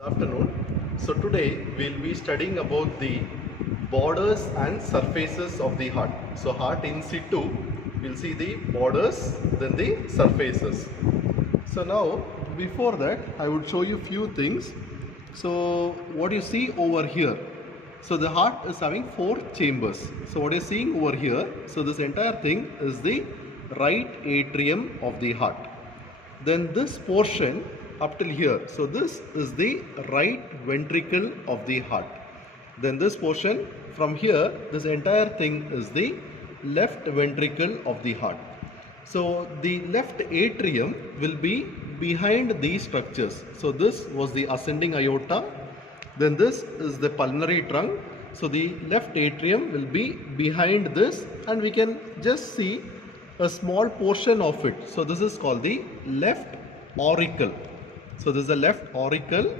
Good afternoon. So today we'll be studying about the borders and surfaces of the heart. So heart in situ, we'll see the borders, then the surfaces. So now before that I would show you few things. So what you see over here, so the heart is having 4 chambers. So what you're seeing over here, so this entire thing is the right atrium of the heart. Then this portion up till here, so this is the right ventricle of the heart. Then this portion from here, this entire thing is the left ventricle of the heart. So the left atrium will be behind these structures. So this was the ascending aorta, then this is the pulmonary trunk. So the left atrium will be behind this, and we can just see a small portion of it. So this is called the left auricle. So this is the left auricle.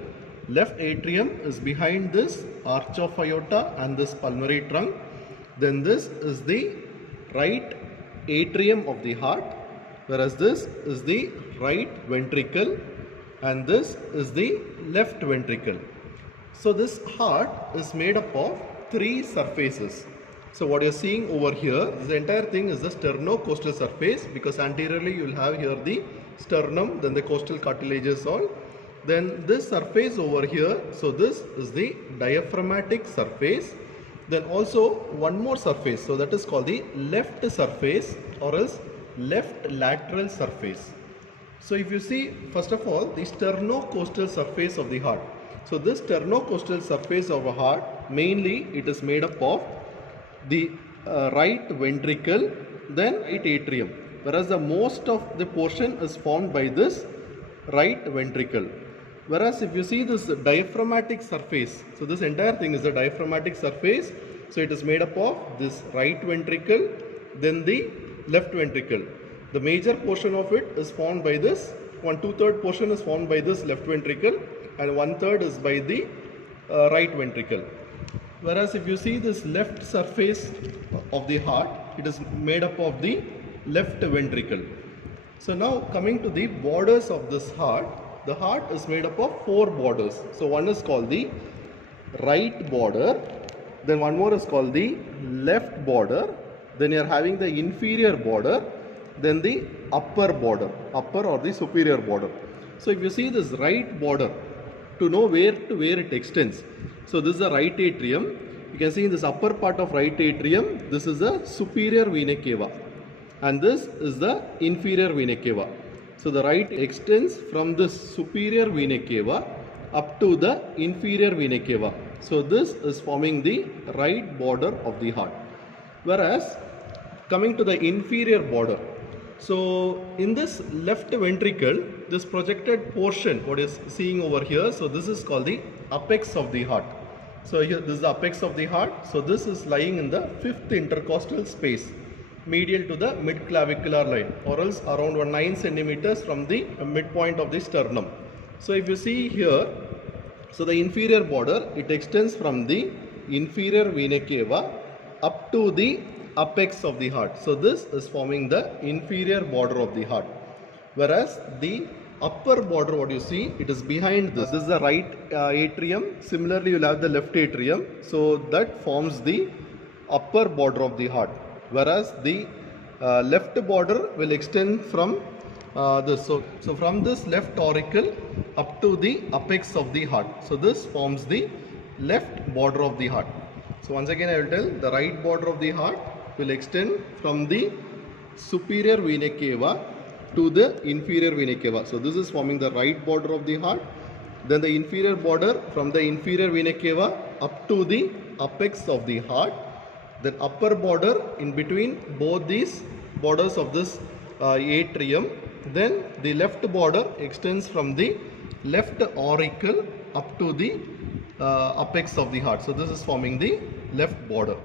Left atrium is behind this arch of aorta and this pulmonary trunk. Then this is the right atrium of the heart, whereas this is the right ventricle and this is the left ventricle. So this heart is made up of 3 surfaces. So what you're seeing over here, this entire thing is the sternocostal surface, because anteriorly you will have here the sternum, then the costal cartilages all. Then this surface over here, so this is the diaphragmatic surface. Then also one more surface, so that is called the left surface or else left lateral surface. So if you see, first of all, the sternocostal surface of the heart. So this sternocostal surface of a heart, mainly it is made up of the right ventricle, then right atrium, whereas the most of the portion is formed by this right ventricle. Whereas if you see this diaphragmatic surface, so this entire thing is the diaphragmatic surface. So it is made up of this right ventricle, then the left ventricle. The major portion of it is formed by this, 1/2 portion is formed by this left ventricle and 1/3 is by the right ventricle. Whereas if you see this left surface of the heart, it is made up of the left ventricle. So now coming to the borders of this heart, the heart is made up of 4 borders. So one is called the right border, then one more is called the left border, then you are having the inferior border, then the upper border, upper or the superior border. So if you see this right border, to know where to where it extends. So this is the right atrium. You can see in this upper part of right atrium, this is the superior vena cava and this is the inferior vena cava. So the right extends from this superior vena cava up to the inferior vena cava. So this is forming the right border of the heart. Whereas coming to the inferior border, so in this left ventricle, this projected portion, what is seeing over here, so this is called the apex of the heart. So here this is the apex of the heart. So this is lying in the 5th intercostal space, medial to the mid-clavicular line, or else around 9 centimeters from the midpoint of the sternum. So if you see here, so the inferior border, it extends from the inferior vena cava up to the apex of the heart. So this is forming the inferior border of the heart. Whereas the upper border, what you see, it is behind this. This is the right atrium. Similarly, you will have the left atrium. So that forms the upper border of the heart. Whereas the left border will extend from this. So from this left auricle up to the apex of the heart. So this forms the left border of the heart. So once again I will tell, the right border of the heart will extend from the superior vena cava to the inferior vena cava. So this is forming the right border of the heart. Then the inferior border from the inferior vena cava up to the apex of the heart. Then upper border in between both these borders of this atrium. Then the left border extends from the left auricle up to the apex of the heart. So this is forming the left border.